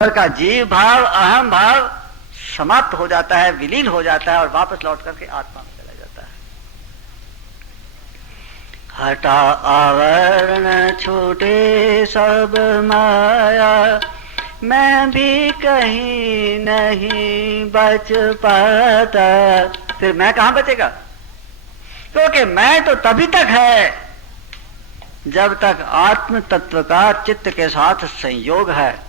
का जीव भाव अहम भाव समाप्त हो जाता है, विलीन हो जाता है और वापस लौट करके आत्मा में चला जाता है। हटा आवरण छूटे सब माया, मैं भी कहीं नहीं बच पाता। फिर मैं कहां बचेगा? क्योंकि मैं तो तभी तक है जब तक आत्म तत्व का चित्त के साथ संयोग है,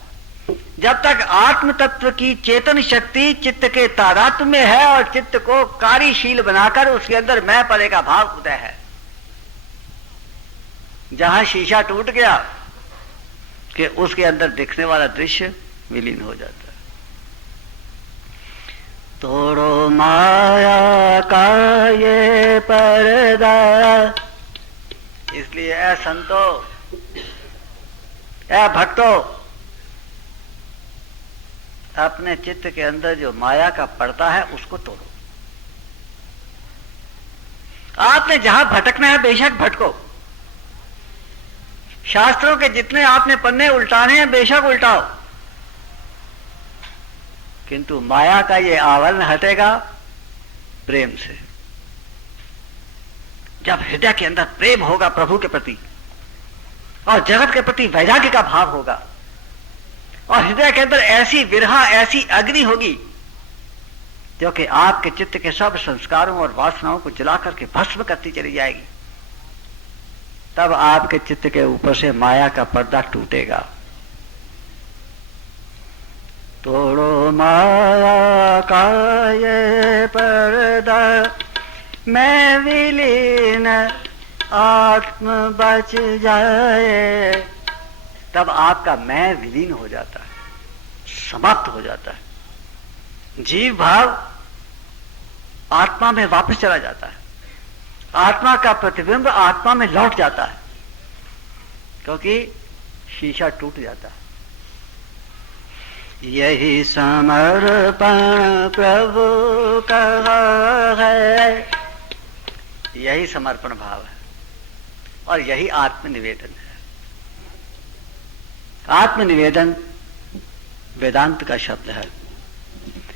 जब तक आत्म तत्व की चेतन शक्ति चित्त के तादात्म्य में है और चित्त को कार्यशील बनाकर उसके अंदर मैं परे का भाव उदय है। जहां शीशा टूट गया कि उसके अंदर दिखने वाला दृश्य विलीन हो जाता है। तोड़ो माया का ये पर्दा, इसलिए ऐ संतो, ऐ भक्तो, अपने चित्त के अंदर जो माया का पर्दा है उसको तोड़ो। आपने जहां भटकना है बेशक भटको, शास्त्रों के जितने आपने पन्ने उल्टाने हैं बेशक उल्टाओ, किंतु माया का ये आवरण हटेगा प्रेम से। जब हृदय के अंदर प्रेम होगा प्रभु के प्रति और जगत के प्रति वैराग्य का भाव होगा और हृदय के अंदर ऐसी विरहा, ऐसी अग्नि होगी जो कि आपके चित्त के सब संस्कारों और वासनाओं को जला करके भस्म करती चली जाएगी, तब आपके चित्त के ऊपर से माया का पर्दा टूटेगा। तोड़ो माया का ये पर्दा, मैं विलीन आत्म बच जाए, तब आपका मैं विलीन हो जाता है, समाप्त हो जाता है। जीव भाव आत्मा में वापस चला जाता है, आत्मा का प्रतिबिंब आत्मा में लौट जाता है, क्योंकि शीशा टूट जाता है। यही समर्पण प्रभु का है, यही समर्पण भाव है और यही आत्मनिवेदन है। आत्मनिवेदन वेदांत का शब्द है,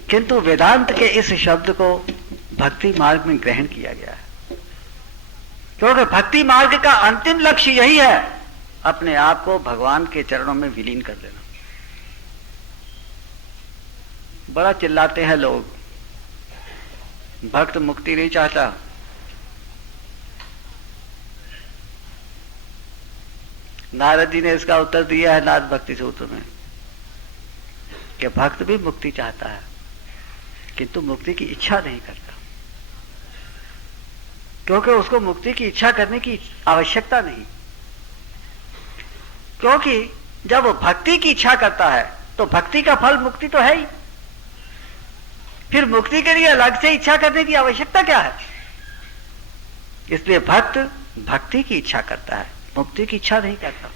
किंतु वेदांत के इस शब्द को भक्ति मार्ग में ग्रहण किया गया है, क्योंकि भक्ति मार्ग का अंतिम लक्ष्य यही है, अपने आप को भगवान के चरणों में विलीन कर लेना। बड़ा चिल्लाते हैं लोग, भक्त मुक्ति नहीं चाहता। नारद जी ने इसका उत्तर दिया है नाथ भक्ति सूत्र में कि भक्त भी मुक्ति चाहता है किंतु मुक्ति की इच्छा नहीं करता, क्योंकि उसको मुक्ति की इच्छा करने की आवश्यकता नहीं। क्योंकि जब वो भक्ति की इच्छा करता है तो भक्ति का फल मुक्ति तो है ही, फिर मुक्ति के लिए अलग से इच्छा करने की आवश्यकता क्या है? इसलिए भक्त भक्ति की इच्छा करता है, मुक्ति की इच्छा नहीं करता,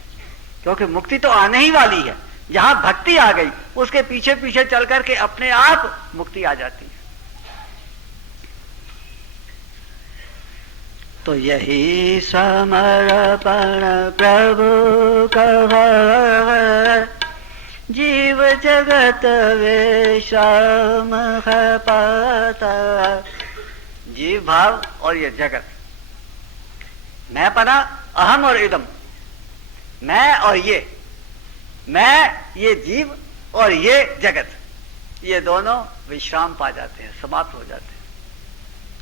क्योंकि मुक्ति तो आने ही वाली है। जहां भक्ति आ गई उसके पीछे पीछे चल करके अपने आप मुक्ति आ जाती है। तो यही समर्पण प्रभु का, जीव जगत विश्राम पाता। जीव भाव और ये जगत, मैं पना, अहम और इदम, मैं और मैं ये जीव और ये जगत, ये दोनों विश्राम पा जाते हैं, समाप्त हो जाते हैं,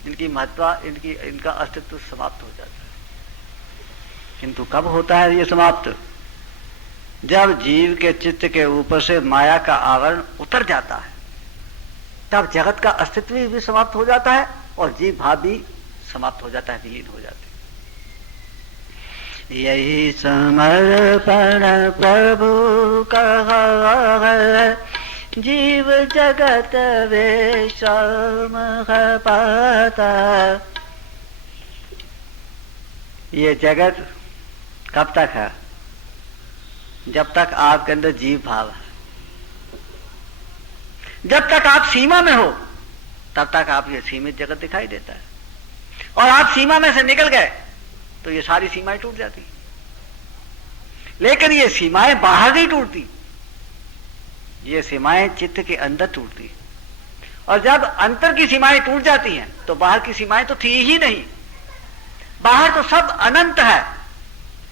इनकी महत्व, इनका अस्तित्व समाप्त हो जाता है। किंतु कब होता है ये समाप्त? जब जीव के चित्त के ऊपर से माया का आवरण उतर जाता है, तब जगत का अस्तित्व भी समाप्त हो जाता है और जीव भाव भी समाप्त हो जाता है, विलीन हो जाते हैं। यही समर्पण प्रभु का है, जीव जगत विश्राम पाता। ये जगत कब तक है? जब तक आपके अंदर जीव भाव है। जब तक आप सीमा में हो तब तक आप ये सीमित जगत दिखाई देता है, और आप सीमा में से निकल गए तो ये सारी सीमाएं टूट जाती। लेकिन ये सीमाएं बाहर नहीं टूटती, ये सीमाएं चित्त के अंदर टूटती, और जब अंतर की सीमाएं टूट जाती हैं तो बाहर की सीमाएं तो थी ही नहीं। बाहर तो सब अनंत है,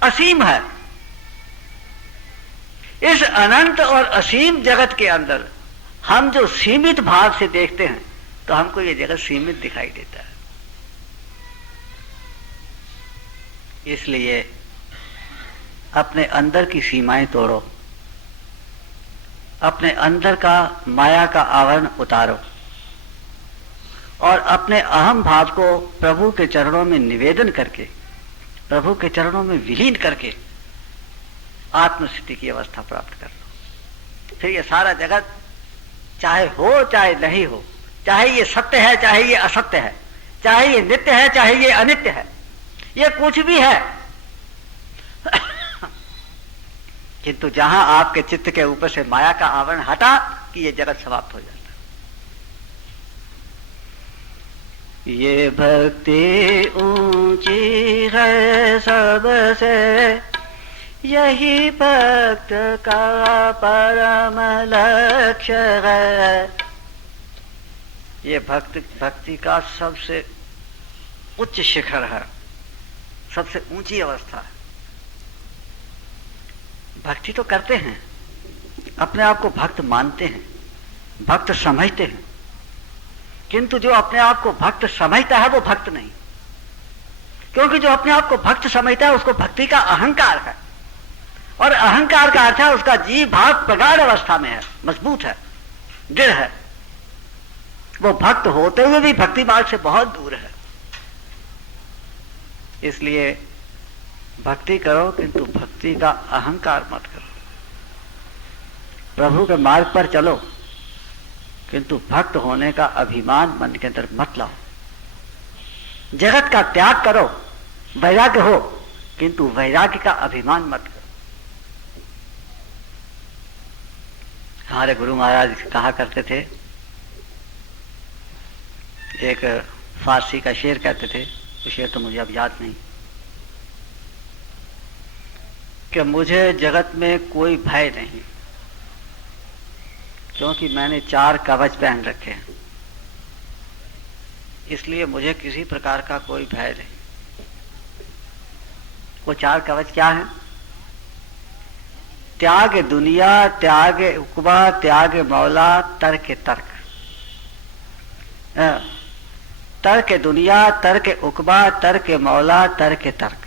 असीम है। इस अनंत और असीम जगत के अंदर हम जो सीमित भाव से देखते हैं तो हमको ये जगत सीमित दिखाई देता है। इसलिए अपने अंदर की सीमाएं तोड़ो, अपने अंदर का माया का आवरण उतारो और अपने अहम भाव को प्रभु के चरणों में निवेदन करके, प्रभु के चरणों में विलीन करके आत्मस्थिति की अवस्था प्राप्त कर लो। फिर ये सारा जगत चाहे हो चाहे नहीं हो, चाहे ये सत्य है चाहे ये असत्य है, चाहे ये नित्य है चाहे ये अनित्य है, ये कुछ भी है, किंतु जहां आपके चित्त के ऊपर से माया का आवरण हटा कि ये जगत समाप्त हो जाता। ये भक्ति ऊंची है सबसे, यही भक्त का परम लक्ष्य है। ये भक्ति का सबसे उच्च शिखर है, सबसे ऊंची अवस्था है। भक्ति तो करते हैं, अपने आप को भक्त मानते हैं, भक्त समझते हैं, किंतु जो अपने आप को भक्त समझता है वो भक्त नहीं, क्योंकि जो अपने आप को भक्त समझता है उसको भक्ति का अहंकार है, और अहंकार का अर्थ है उसका जीव भाव प्रगाढ़ अवस्था में है, मजबूत है, दृढ़ है। वो भक्त होते हुए भी भक्ति मार्ग से बहुत दूर है। इसलिए भक्ति करो किंतु भक्ति का अहंकार मत करो। प्रभु के मार्ग पर चलो किंतु भक्त होने का अभिमान मन के अंदर मत लाओ। जगत का त्याग करो, वैराग्य हो, किंतु वैराग्य का अभिमान मत करो। हमारे गुरु महाराज कहा करते थे, एक फारसी का शेर कहते थे, वो शेर तो मुझे अब याद नहीं, कि मुझे जगत में कोई भय नहीं, क्योंकि मैंने 4 कवच पहन रखे हैं, इसलिए मुझे किसी प्रकार का कोई भय नहीं। वो 4 कवच क्या है? त्याग दुनिया, त्याग उकबा, त्याग मौला, तर्क तर्क। तर्क दुनिया, तर्क उकबा, तर्क मौला, तर्क तर्क।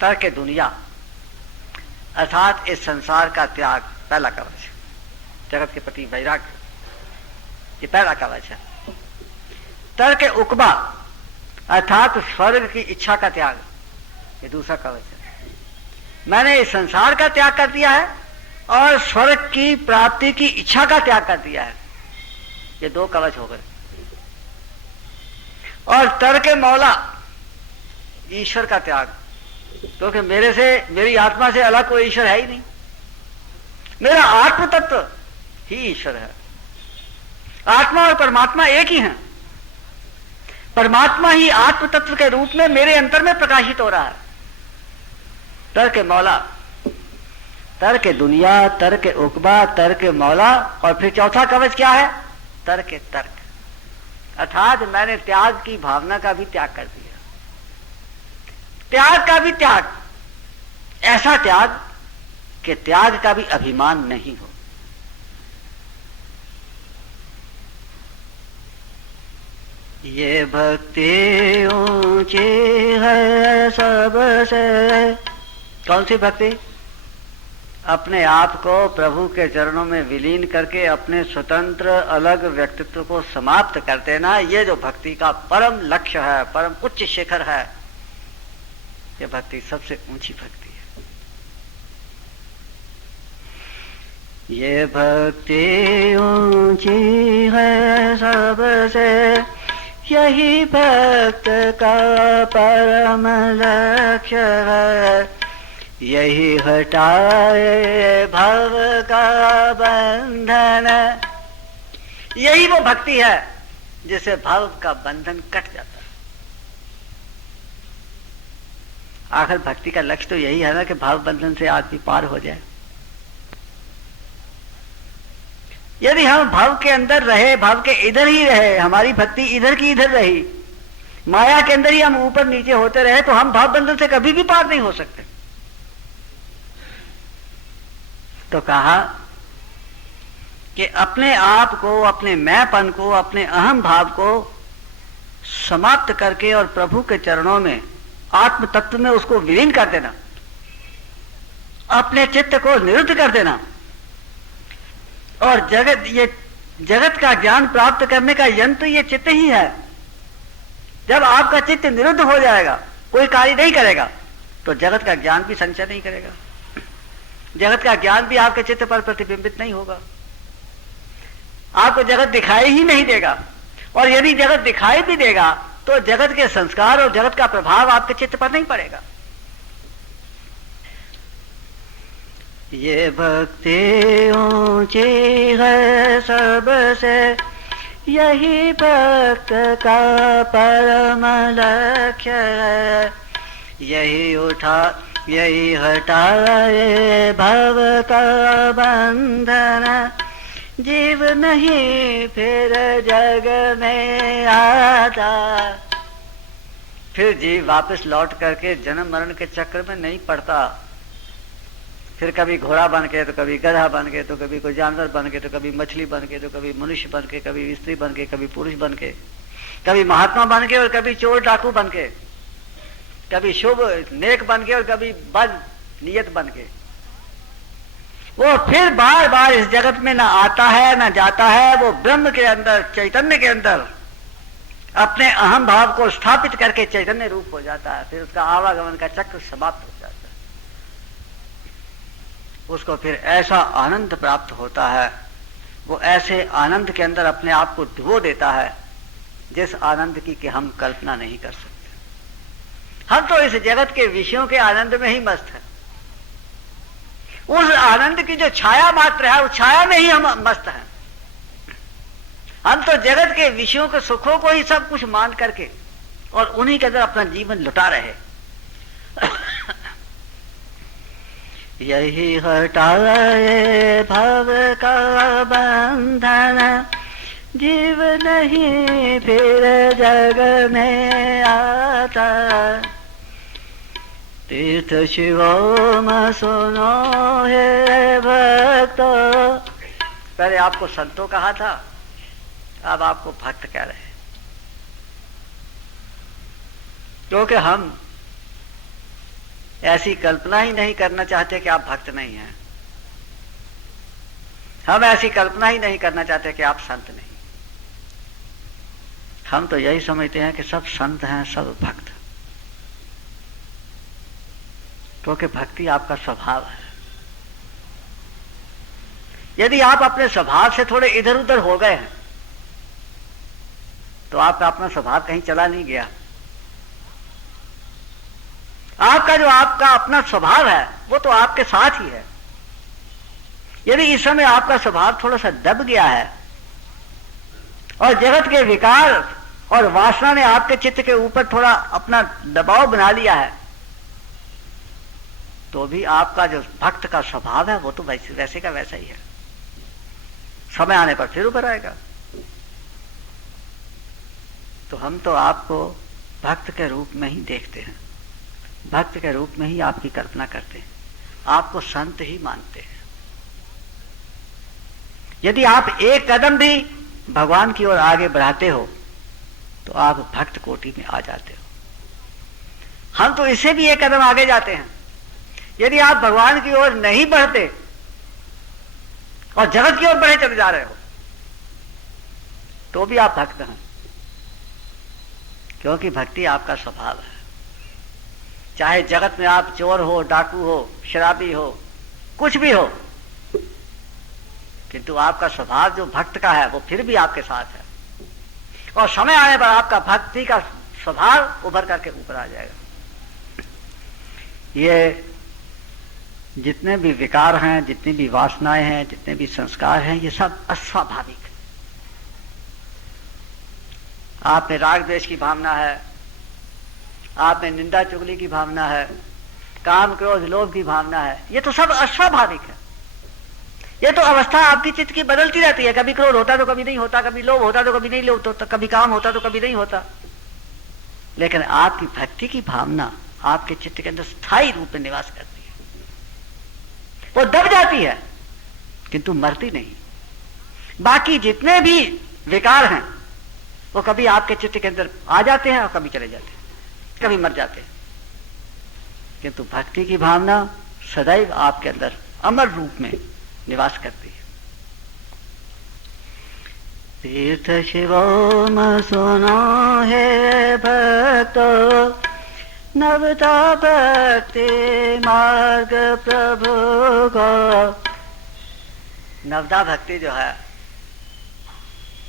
तर्क दुनिया अर्थात इस संसार का त्याग, पहला कवच। जगत के प्रति वैराग्य, ये पहला कवच है। तर्क उकबा अर्थात स्वर्ग की इच्छा का त्याग, ये दूसरा कवच है। मैंने इस संसार का त्याग कर दिया है और स्वर्ग की प्राप्ति की इच्छा का त्याग कर दिया है, ये 2 कवच हो गए। और तर्क मौला, ईश्वर का त्याग, क्योंकि मेरे से, मेरी आत्मा से अलग कोई ईश्वर है ही नहीं, मेरा आत्म तत्व ही ईश्वर है। आत्मा और परमात्मा एक ही हैं। परमात्मा ही आत्म तत्व के रूप में मेरे अंतर में प्रकाशित हो रहा है। तर्क मौला, तर्क दुनिया, तर्क उकबा, तर्क मौला, और फिर चौथा कवच क्या है? तर्क तर्क, अर्थात मैंने त्याग की भावना का भी त्याग कर दिया। त्याग का भी त्याग, ऐसा त्याग कि त्याग का भी अभिमान नहीं हो। ये भक्ति ऊंची है सबसे। कौन सी भक्ति? अपने आप को प्रभु के चरणों में विलीन करके अपने स्वतंत्र अलग व्यक्तित्व को समाप्त कर देना, ये जो भक्ति का परम लक्ष्य है, परम उच्च शिखर है, ये भक्ति सबसे ऊंची भक्ति है। ये भक्ति ऊंची है सबसे, यही भक्त का परम लक्ष्य है। यही हटाए भव का बंधन, यही वो भक्ति है जिससे भव का बंधन कट जाता है। आखिर भक्ति का लक्ष्य तो यही है ना कि भाव बंधन से आदमी पार हो जाए। यदि हम भाव के अंदर रहे, भाव के इधर ही रहे, हमारी भक्ति इधर की इधर रही, माया के अंदर ही हम ऊपर नीचे होते रहे, तो हम भाव बंधन से कभी भी पार नहीं हो सकते। तो कहा कि अपने आप को, अपने मैंपन को, अपने अहम भाव को समाप्त करके और प्रभु के चरणों में, आत्म तत्व में उसको विलीन कर देना, अपने चित्त को निरुद्ध कर देना। और ये जगत का ज्ञान प्राप्त करने का यंत्र ये चित्त ही है। जब आपका चित्त निरुद्ध हो जाएगा, कोई कार्य नहीं करेगा, तो जगत का ज्ञान भी संचय नहीं करेगा, जगत का ज्ञान भी आपके चित्त पर प्रतिबिंबित नहीं होगा, आपको जगत दिखाई ही नहीं देगा। और यदि जगत दिखाई भी देगा तो जगत के संस्कार और जगत का प्रभाव आपके चित्त पर नहीं पड़ेगा। ये भक्ति ऊंची है सबसे, यही भक्त का परम लक्ष्य है, यही हटाए भव का बंधन, जीव नहीं फिर जग में आता। फिर जीव वापस लौट करके जन्म मरण के चक्र में नहीं पड़ता। फिर कभी घोड़ा बन के, तो कभी गधा बन के, तो कभी कोई जानवर बन के, तो कभी मछली बन के, तो कभी मनुष्य बन के, कभी स्त्री बन के, कभी पुरुष बन के, कभी महात्मा बन के और कभी चोर डाकू बन के, कभी शुभ नेक बन के और कभी बद नियत बन के। वो फिर बार बार इस जगत में ना आता है ना जाता है। वो ब्रह्म के अंदर, चैतन्य के अंदर अपने अहम भाव को स्थापित करके चैतन्य रूप हो जाता है। फिर उसका आवागमन का चक्र समाप्त हो जाता है। उसको फिर ऐसा आनंद प्राप्त होता है, वो ऐसे आनंद के अंदर अपने आप को डुबो देता है जिस आनंद की कि हम कल्पना नहीं कर सकते। हम तो इस जगत के विषयों के आनंद में ही मस्त हैं। उस आनंद की जो छाया मात्र है, उस छाया में ही हम मस्त हैं। हम तो जगत के विषयों के सुखों को ही सब कुछ मान करके और उन्हीं के अंदर अपना जीवन लुटा रहे। यही हटाए भव का बंधन, जीव नहीं फिर जग में आता। तीर्थ शिवोम सुनो हे भक्तो। पहले आपको संतो कहा था, अब आपको भक्त कह रहे हैं, क्योंकि हम ऐसी कल्पना ही नहीं करना चाहते कि आप भक्त नहीं हैं। हम ऐसी कल्पना ही नहीं करना चाहते कि आप संत नहीं। हम तो यही समझते हैं कि सब संत हैं, सब भक्त, क्योंकि भक्ति आपका स्वभाव है। यदि आप अपने स्वभाव से थोड़े इधर उधर हो गए हैं तो आपका अपना स्वभाव कहीं चला नहीं गया। आपका अपना स्वभाव है वो तो आपके साथ ही है। यदि इस समय आपका स्वभाव थोड़ा सा दब गया है और जगत के विकार और वासना ने आपके चित्त के ऊपर थोड़ा अपना दबाव बना लिया है, तो भी आपका जो भक्त का स्वभाव है वो तो वैसे का वैसा ही है। समय आने पर फिर ऊपर आएगा। तो हम तो आपको भक्त के रूप में ही देखते हैं, भक्त के रूप में ही आपकी कल्पना करते हैं, आपको संत ही मानते हैं। यदि आप एक कदम भी भगवान की ओर आगे बढ़ाते हो तो आप भक्त कोटि में आ जाते हो। हम तो इससे भी एक कदम आगे जाते हैं। यदि आप भगवान की ओर नहीं बढ़ते और जगत की ओर बढ़े चले जा रहे हो तो भी आप भक्त हैं, क्योंकि भक्ति आपका स्वभाव है। चाहे जगत में आप चोर हो, डाकू हो, शराबी हो, कुछ भी हो, किंतु आपका स्वभाव जो भक्त का है वो फिर भी आपके साथ है। और समय आने पर आपका भक्ति का स्वभाव उभर करके ऊपर आ जाएगा। ये जितने भी विकार हैं, जितनी भी वासनाएं हैं, जितने भी संस्कार हैं, ये सब अस्वाभाविक है। आप में राग द्वेष की भावना है, आप में निंदा चुगली की भावना है, काम क्रोध लोभ की भावना है, ये तो सब अस्वाभाविक है। ये तो अवस्था आपकी चित्त की बदलती रहती है, कभी क्रोध होता तो कभी नहीं होता, कभी लोभ होता तो कभी नहीं लोभ होता, कभी काम होता तो कभी नहीं होता। लेकिन आपकी भक्ति की भावना आपके चित्त के अंदर स्थायी रूप में निवास करती है। वो दब जाती है किंतु मरती नहीं। बाकी जितने भी विकार हैं वो कभी आपके चित्त के अंदर आ जाते हैं और कभी चले जाते हैं, कभी मर जाते हैं, किंतु भक्ति की भावना सदैव आपके अंदर अमर रूप में निवास करती है। तीर्थ शिवोम सुनो हे भक्तो, नवता भक्ति मार्ग प्रभु को। नवदा भक्ति जो है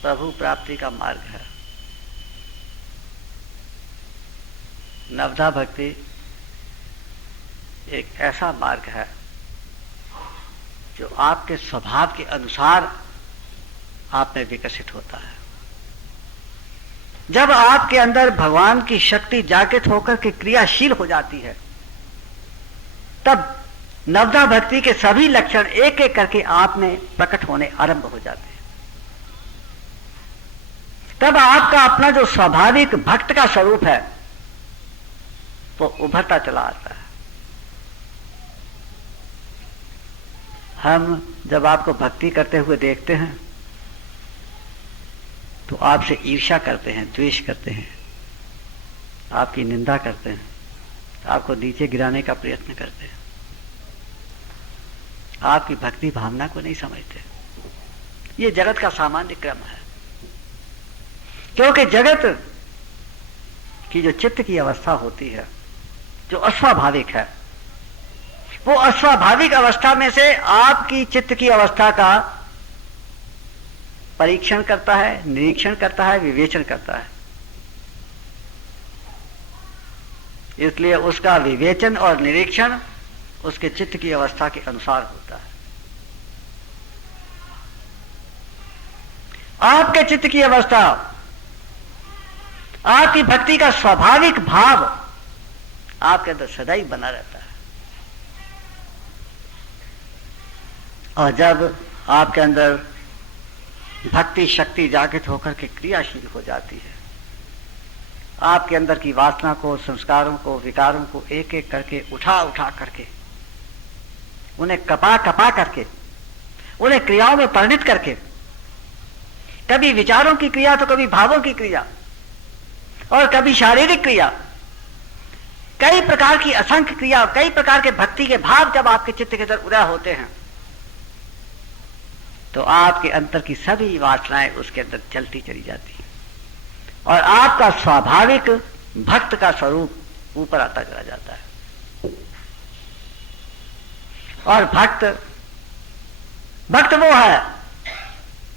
प्रभु प्राप्ति का मार्ग है। नवदा भक्ति एक ऐसा मार्ग है जो आपके स्वभाव के अनुसार आप में विकसित होता है। जब आपके अंदर भगवान की शक्ति जागृत होकर के क्रियाशील हो जाती है, तब नवदा भक्ति के सभी लक्षण एक एक करके आप में प्रकट होने आरंभ हो जाते हैं। तब आपका अपना जो स्वाभाविक भक्त का स्वरूप है वो उभरता चला आता है। हम जब आपको भक्ति करते हुए देखते हैं तो आपसे ईर्ष्या करते हैं, द्वेष करते हैं, आपकी निंदा करते हैं, आपको नीचे गिराने का प्रयत्न करते हैं, आपकी भक्ति भावना को नहीं समझते। ये जगत का सामान्य क्रम है, क्योंकि जगत की जो चित्त की अवस्था होती है जो अस्वाभाविक है, वो अस्वाभाविक अवस्था में से आपकी चित्त की अवस्था का परीक्षण करता है, निरीक्षण करता है, विवेचन करता है। इसलिए उसका विवेचन और निरीक्षण उसके चित्त की अवस्था के अनुसार होता है। आपके चित्त की अवस्था, आपकी भक्ति का स्वाभाविक भाव आपके अंदर सदैव बना रहता है। और जब आपके अंदर भक्ति शक्ति जागृत होकर के क्रियाशील हो जाती है, आपके अंदर की वासना को, संस्कारों को, विकारों को एक एक करके उठा उठा करके, उन्हें कपा कपा करके, उन्हें क्रियाओं में परिणित करके, कभी विचारों की क्रिया तो कभी भावों की क्रिया और कभी शारीरिक क्रिया, कई प्रकार की असंख्य क्रिया, कई प्रकार के भक्ति के भाव जब आपके चित्त के अंदर उदय होते हैं तो आपके अंतर की सभी वासनाएं उसके अंदर चलती चली जाती हैं और आपका स्वाभाविक भक्त का स्वरूप ऊपर आता चला जाता है। और भक्त वो है,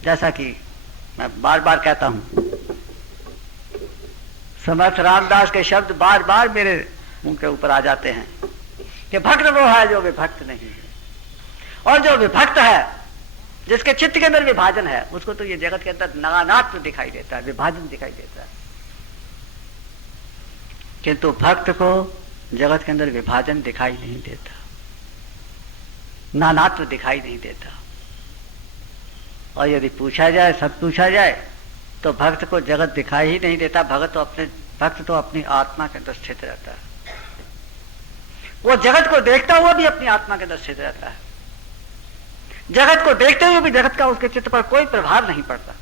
जैसा कि मैं बार बार कहता हूं, समर्थ रामदास के शब्द बार बार मेरे मुंह के ऊपर आ जाते हैं कि भक्त वो है जो विभक्त नहीं है, और जो विभक्त है, जिसके चित्त के अंदर विभाजन है, उसको तो ये जगत के अंदर नानात्व दिखाई देता है, विभाजन दिखाई देता है। किंतु भक्त को जगत के अंदर विभाजन दिखाई नहीं देता, नानात्व दिखाई नहीं देता। और यदि पूछा जाए, सब पूछा जाए, तो भक्त को जगत दिखाई ही नहीं देता। भक्त तो अपनी आत्मा के अंदर स्थित रहता है। वो जगत को देखता हुआ भी अपनी आत्मा के अंदर स्थित रहता है। जगत को देखते हुए भी जगत का उसके चित्त पर कोई प्रभाव नहीं पड़ता।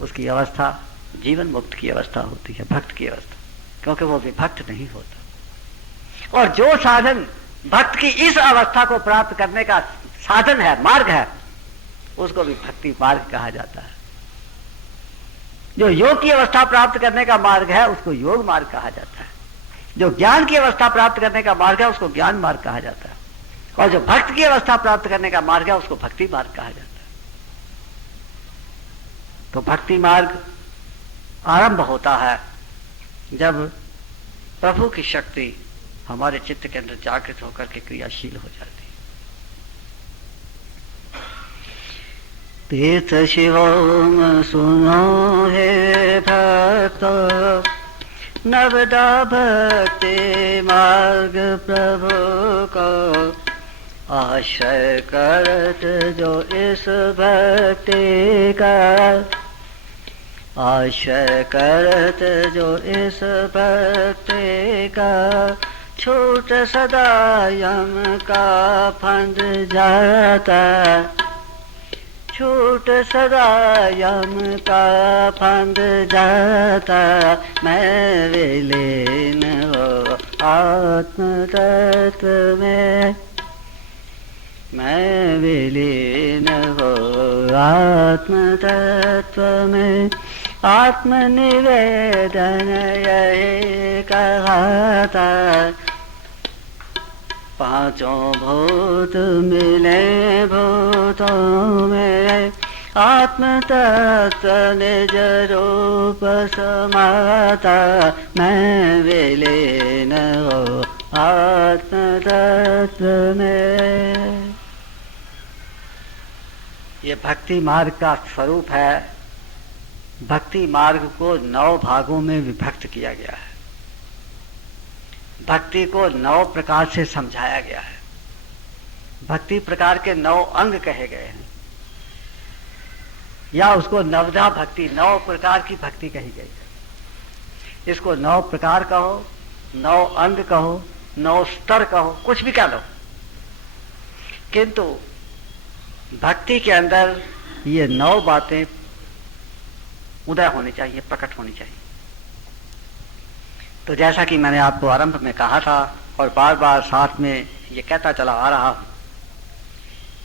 उसकी अवस्था जीवन मुक्त की अवस्था होती है, भक्त की अवस्था, क्योंकि वो विभक्त नहीं होता। और जो साधन भक्त की इस अवस्था को प्राप्त करने का साधन है, मार्ग है, उसको भी भक्ति मार्ग कहा जाता है। जो योग की अवस्था प्राप्त करने का मार्ग है उसको योग मार्ग कहा जाता है। जो ज्ञान की अवस्था प्राप्त करने का मार्ग है उसको ज्ञान मार्ग कहा जाता है। और जो भक्त की अवस्था प्राप्त करने का मार्ग है उसको भक्ति मार्ग कहा जाता है। तो भक्ति मार्ग आरंभ होता है जब प्रभु की शक्ति हमारे चित्त के अंदर जागृत होकर के क्रियाशील हो जाती है। तीर्थ शिवोम सुनो हे भक्तो, नवदा भक्ति मार्ग प्रभु को। आश्रय करत जो इस भक्ति का, आश्रय करत जो इस भक्ति का, छूट सदा यम का फंद जाता, छूट सदा यम का फंद जाता। मैं विलीन हो आत्म तत्व में, मैं विलीन हो आत्म तत्व में, आत्मनिवेदन यही कहता। पांचों भूत मिले भूतों में, आत्म तत्व निज रूप समाता। मैं विलीन हो आत्म तत्व में। ये भक्ति मार्ग का स्वरूप है। भक्ति मार्ग को 9 भागों में विभक्त किया गया है। भक्ति को 9 प्रकार से समझाया गया है। भक्ति प्रकार के 9 अंग कहे गए हैं, या उसको नवधा भक्ति, 9 प्रकार की भक्ति कही गई है। इसको 9 प्रकार कहो, 9 अंग कहो, 9 स्तर कहो, कुछ भी कह लो, किंतु भक्ति के अंदर ये 9 बातें उदय होनी चाहिए, प्रकट होनी चाहिए। तो जैसा कि मैंने आपको आरंभ में कहा था और बार बार साथ में ये कहता चला आ रहा हूं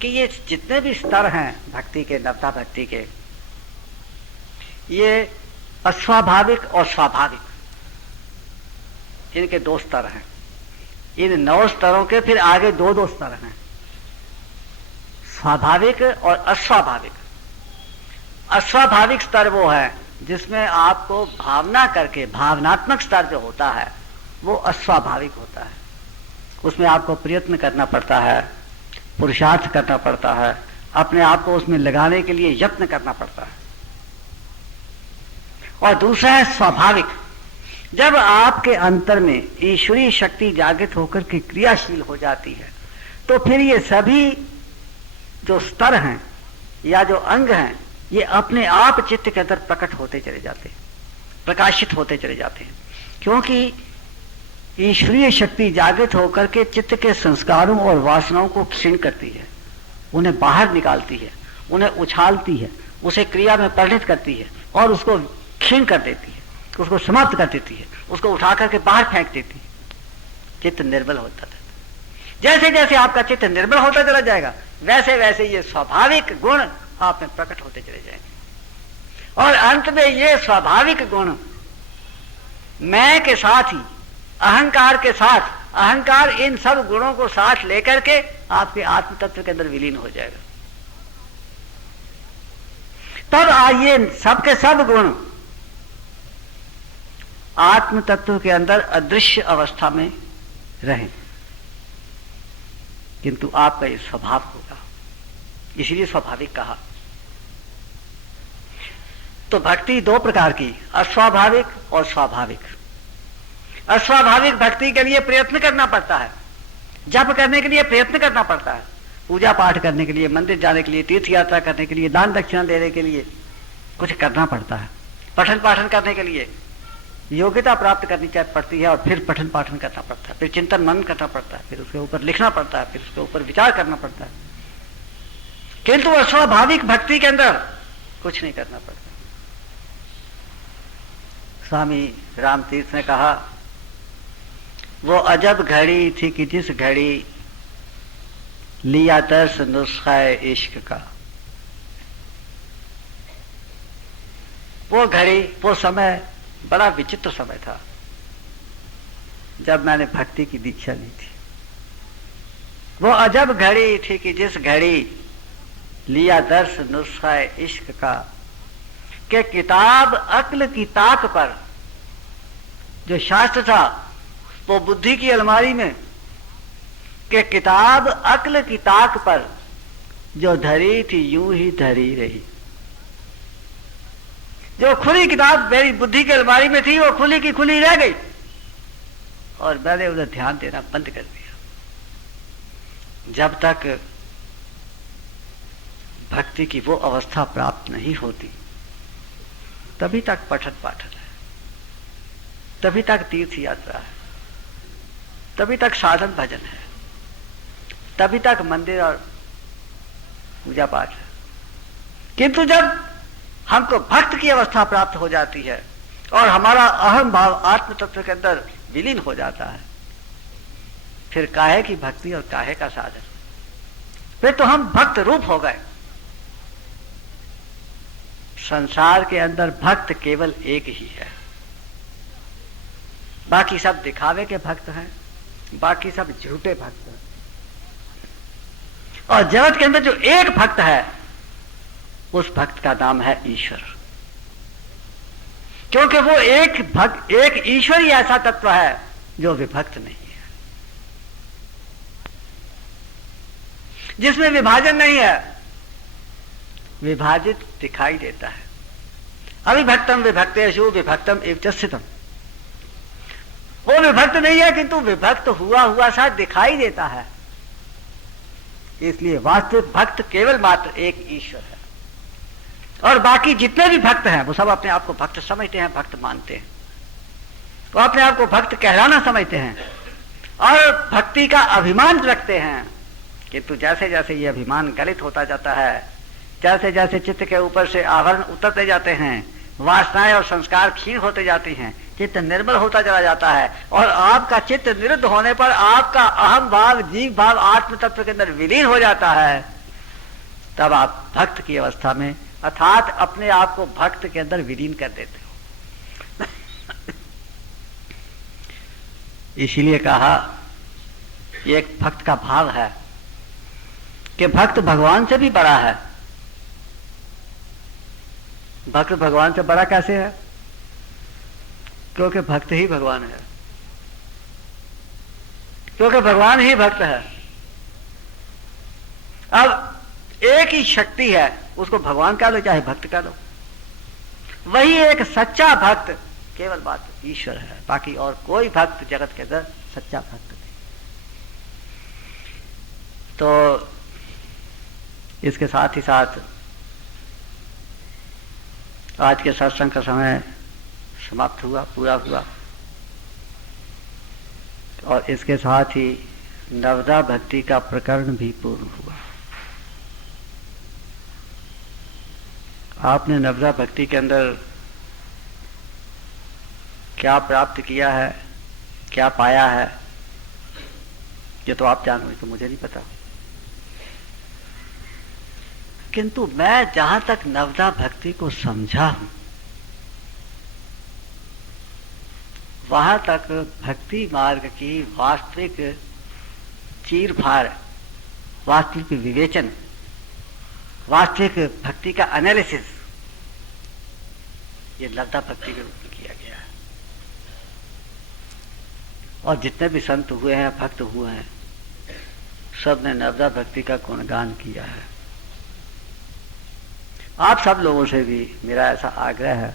कि ये जितने भी स्तर हैं भक्ति के, नवधा भक्ति के, ये अस्वाभाविक और स्वाभाविक, इनके 2 स्तर हैं। इन 9 स्तरों के फिर आगे 2 स्तर हैं, स्वाभाविक और अस्वाभाविक। अस्वाभाविक स्तर वो है जिसमें आपको भावना करके, भावनात्मक स्तर जो होता है वो अस्वाभाविक होता है। उसमें आपको प्रयत्न करना पड़ता है, पुरुषार्थ करना पड़ता है, अपने आप को उसमें लगाने के लिए यत्न करना पड़ता है। और दूसरा है स्वाभाविक। जब आपके अंतर में ईश्वरीय शक्ति जागृत होकर के क्रियाशील हो जाती है, तो फिर ये सभी जो स्तर हैं या जो अंग हैं, ये अपने आप चित्त के अंदर प्रकट होते चले जाते हैं, प्रकाशित होते चले जाते हैं। क्योंकि ईश्वरीय शक्ति जागृत होकर के चित्त के संस्कारों और वासनाओं को क्षीण करती है, उन्हें बाहर निकालती है, उन्हें उछालती है, उसे क्रिया में परिणत करती है और उसको क्षीण कर देती है, उसको समाप्त कर देती है, उसको उठा करके बाहर फेंक देती है। चित्त निर्मल होता जाता है। जैसे जैसे आपका चित्त निर्मल होता चला जाएगा, वैसे वैसे ये स्वाभाविक गुण आप में प्रकट होते चले जाएंगे। और अंत में ये स्वाभाविक गुण मैं के साथ ही, अहंकार के साथ, अहंकार इन सब गुणों को साथ लेकर के आपके आत्म तत्व के अंदर विलीन हो जाएगा। तब आइए सबके सब गुण आत्म तत्व के अंदर अदृश्य अवस्था में रहें, किंतु आपका ये स्वभाव होगा, इसलिए स्वाभाविक कहा। तो भक्ति 2 प्रकार की, अस्वाभाविक और स्वाभाविक। अस्वाभाविक भक्ति के लिए प्रयत्न करना पड़ता है, जप करने के लिए प्रयत्न करना पड़ता है, पूजा पाठ करने के लिए, मंदिर जाने के लिए, तीर्थ यात्रा करने के लिए, दान दक्षिणा देने के लिए कुछ करना पड़ता है, पठन पाठन करने के लिए योग्यता प्राप्त करनी पड़ती है, और फिर पठन पाठन करना पड़ता है, फिर चिंतन मनन करना पड़ता है, फिर उसके ऊपर लिखना पड़ता है, फिर उसके ऊपर विचार करना पड़ता है। किंतु अस्वाभाविक भक्ति के अंदर कुछ नहीं करना पड़ता। स्वामी रामतीर्थ ने कहा, वो अजब घड़ी थी कि जिस घड़ी लिया दर्श नुस्खा इश्क का। वो घड़ी, वो समय बड़ा विचित्र समय था जब मैंने भक्ति की दीक्षा ली थी। वो अजब घड़ी थी कि जिस घड़ी लिया दर्श नुस्खा इश्क का, कि किताब अक्ल की ताक पर, जो शास्त्र था वो बुद्धि की अलमारी में, कि किताब अक्ल की ताक पर जो धरी थी यूं ही धरी रही। जो खुली किताब मेरी बुद्धि की अलमारी में थी, वो खुली की खुली रह गई और मैंने उधर ध्यान देना बंद कर दिया। जब तक भक्ति की वो अवस्था प्राप्त नहीं होती तभी तक पठन पाठन है, तभी तक तीर्थ यात्रा है, तभी तक साधन भजन है, तभी तक मंदिर और पूजा पाठ है। किंतु जब हमको भक्त की अवस्था प्राप्त हो जाती है और हमारा अहम भाव आत्म तत्व के अंदर विलीन हो जाता है, फिर काहे की भक्ति और काहे का साधन, फिर तो हम भक्त रूप हो गए। संसार के अंदर भक्त केवल एक ही है, बाकी सब दिखावे के भक्त हैं, बाकी सब झूठे भक्त हैं। और जगत के अंदर जो एक भक्त है उस भक्त का नाम है ईश्वर, क्योंकि वो एक ईश्वर ही ऐसा तत्व है जो विभक्त नहीं है, जिसमें विभाजन नहीं है। विभाजित दिखाई देता है। अविभक्तम विभक्तेषु विभक्तम एव च स्थितम। वो विभक्त नहीं है किंतु विभक्त हुआ हुआ सा दिखाई देता है। इसलिए वास्तविक भक्त केवल मात्र एक ईश्वर है, और बाकी जितने भी भक्त हैं वो सब अपने आप को भक्त समझते हैं, भक्त मानते हैं, वो अपने आप को भक्त कहलाना समझते हैं और भक्ति का अभिमान रखते हैं। किंतु जैसे जैसे ये अभिमान गलित होता जाता है, जैसे जैसे चित्त के ऊपर से आवरण उतरते जाते हैं, वासनाएं और संस्कार क्षीण होते जाते हैं, चित्त निर्मल होता चला जाता है, और आपका चित्त निरुद्ध होने पर आपका अहम भाव, जीव भाव आत्म तत्व के अंदर विलीन हो जाता है, तब आप भक्त की अवस्था में अर्थात अपने आप को भक्त के अंदर विलीन कर देते हो। इसीलिए कहा ये एक भक्त का भाव है कि भक्त भगवान से भी बड़ा है। भक्त भगवान से बड़ा कैसे है? क्योंकि भक्त ही भगवान है, क्योंकि भगवान ही भक्त है। अब एक ही शक्ति है, उसको भगवान कह लो चाहे भक्त कह लो, वही एक सच्चा भक्त केवल बात ईश्वर है, बाकी और कोई भक्त जगत के अंदर सच्चा भक्त नहीं। तो इसके साथ ही साथ आज के सत्संग का समय समाप्त हुआ, पूरा हुआ, और इसके साथ ही नवदा भक्ति का प्रकरण भी पूर्ण हुआ। आपने नवदा भक्ति के अंदर क्या प्राप्त किया है, क्या पाया है, ये तो आप जानोगे, तो मुझे नहीं पता। किंतु मैं जहां तक नवदा भक्ति को समझा हूं, वहां तक भक्ति मार्ग की वास्तविक चीर-फाड़, वास्तविक विवेचन, वास्तविक भक्ति का एनालिसिस ये नवदा भक्ति के रूप में किया गया है। और जितने भी संत हुए हैं, भक्त हुए हैं, सब ने नवदा भक्ति का गुणगान किया है। आप सब लोगों से भी मेरा ऐसा आग्रह है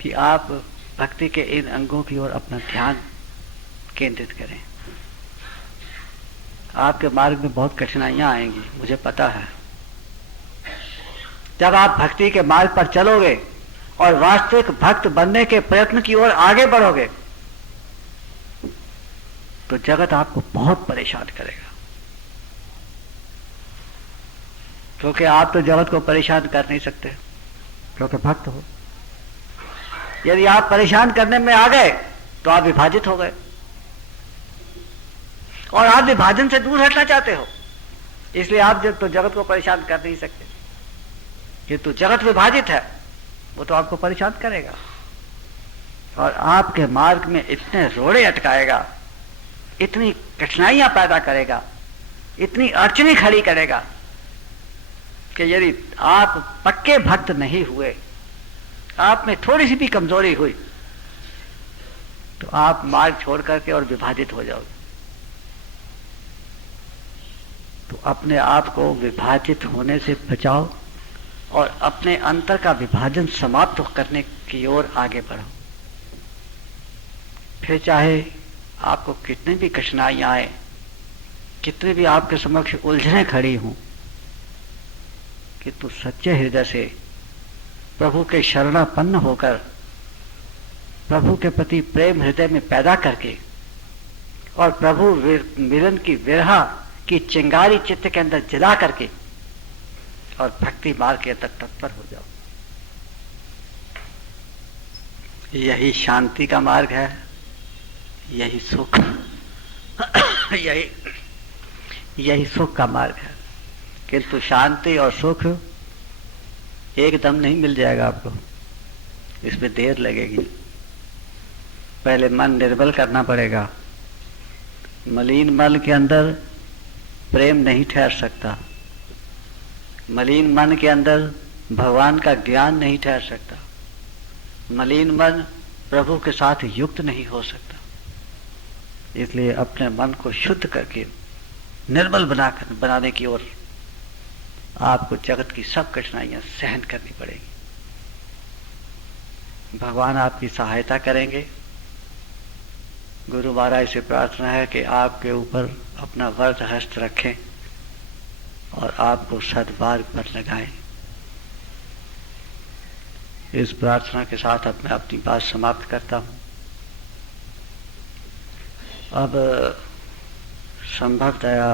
कि आप भक्ति के इन अंगों की ओर अपना ध्यान केंद्रित करें। आपके मार्ग में बहुत कठिनाइयां आएंगी, मुझे पता है। जब आप भक्ति के मार्ग पर चलोगे और वास्तविक भक्त बनने के प्रयत्न की ओर आगे बढ़ोगे, तो जगत आपको बहुत परेशान करेगा, क्योंकि आप तो जगत को परेशान कर नहीं सकते, क्योंकि भक्त हो। यदि आप परेशान करने में आ गए तो आप विभाजित हो गए, और आप विभाजन से दूर हटना चाहते हो, इसलिए आप तो जगत को परेशान कर नहीं सकते। किंतु जगत विभाजित है, वो तो आपको परेशान करेगा और आपके मार्ग में इतने रोड़े अटकाएगा, इतनी कठिनाइयां पैदा करेगा, इतनी अड़चने खड़ी करेगा कि यदि आप पक्के भक्त नहीं हुए, आप में थोड़ी सी भी कमजोरी हुई, तो आप मार्ग छोड़ करके और विभाजित हो जाओगे। तो अपने आप को विभाजित होने से बचाओ और अपने अंतर का विभाजन समाप्त करने की ओर आगे बढ़ो। फिर चाहे आपको कितनी भी कठिनाइयां आए, कितनी भी आपके समक्ष उलझने खड़ी हों, किंतु सच्चे हृदय से प्रभु के शरणापन्न होकर, प्रभु के प्रति प्रेम हृदय में पैदा करके और प्रभु मिलन की विरहा की चिंगारी चित्त के अंदर जला करके और भक्ति मार्ग के अंदर तत्पर हो जाओ। यही शांति का मार्ग है, यही सुख यही सुख का मार्ग है। किंतु शांति और सुख एकदम नहीं मिल जाएगा आपको, इसमें देर लगेगी। पहले मन निर्मल करना पड़ेगा। मलिन मन के अंदर प्रेम नहीं ठहर सकता, मलिन मन के अंदर भगवान का ज्ञान नहीं ठहर सकता, मलिन मन प्रभु के साथ युक्त नहीं हो सकता। इसलिए अपने मन को शुद्ध करके निर्मल बनाने की ओर आपको जगत की सब कठिनाइयां सहन करनी पड़ेगी। भगवान आपकी सहायता करेंगे। गुरु महाराज से प्रार्थना है कि आपके ऊपर अपना वरद हस्त रखें और आपको सद्मार्ग पर लगाएं। इस प्रार्थना के साथ अब मैं अपनी बात समाप्त करता हूं। अब संभवतया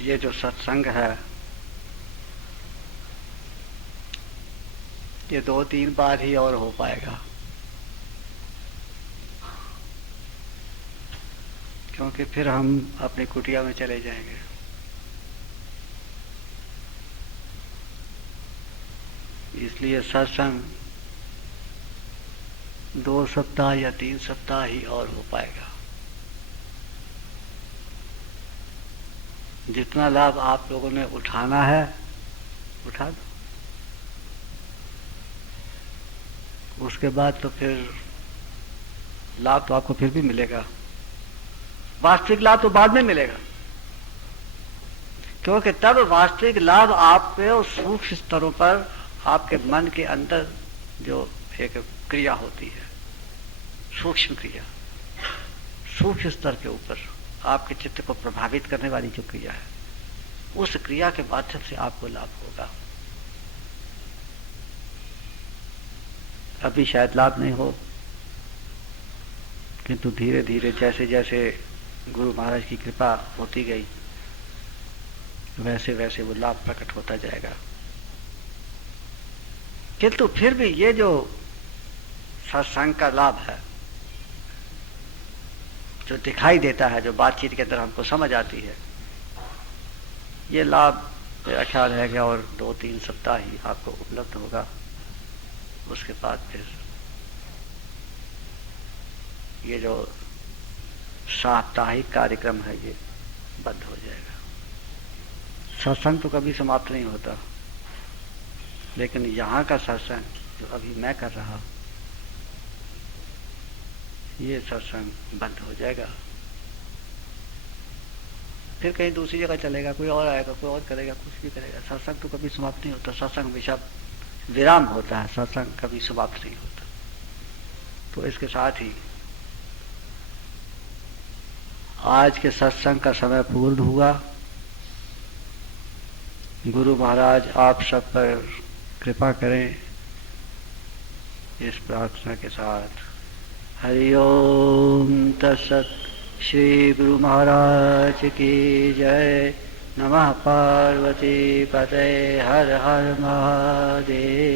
ये जो सत्संग है ये 2-3 बार ही और हो पाएगा, क्योंकि फिर हम अपनी कुटिया में चले जाएंगे। इसलिए सत्संग 2 सप्ताह या 3 सप्ताह ही और हो पाएगा। जितना लाभ आप लोगों ने उठाना है उठा दो, उसके बाद तो फिर लाभ तो आपको फिर भी मिलेगा। वास्तविक लाभ तो बाद में मिलेगा, क्योंकि तब वास्तविक लाभ आपके उस सूक्ष्म स्तरों पर, आपके मन के अंदर जो एक क्रिया होती है, सूक्ष्म क्रिया, सूक्ष्म स्तर के ऊपर आपके चित्त को प्रभावित करने वाली जो क्रिया है, उस क्रिया के माध्यम से आपको लाभ होगा। अभी शायद लाभ नहीं हो, किंतु धीरे धीरे जैसे जैसे गुरु महाराज की कृपा होती गई वैसे वैसे वो लाभ प्रकट होता जाएगा। किंतु फिर भी ये जो सत्संग का लाभ है, जो दिखाई देता है, जो बातचीत के अंदर हमको समझ आती है, ये लाभ मेरा ख्याल है कि और 2-3 सप्ताह ही आपको उपलब्ध होगा। उसके बाद फिर ये जो साप्ताहिक कार्यक्रम है ये बंद हो जाएगा। सत्संग तो कभी समाप्त नहीं होता, लेकिन यहाँ का सत्संग जो अभी मैं कर रहा हूँ, ये सत्संग बंद हो जाएगा। फिर कहीं दूसरी जगह चलेगा, कोई और आएगा, कोई और करेगा, कुछ भी करेगा। सत्संग तो कभी समाप्त नहीं होता, सत्संग हमेशा विराम होता है, सत्संग कभी समाप्त नहीं होता। तो इसके साथ ही आज के सत्संग का समय पूर्ण हुआ। गुरु महाराज आप सब पर कृपा करें, इस प्रार्थना के साथ। हरि ओम तत्सत। श्री गुरु महाराज की जय। नमः पार्वती पते। हर हर महादेव।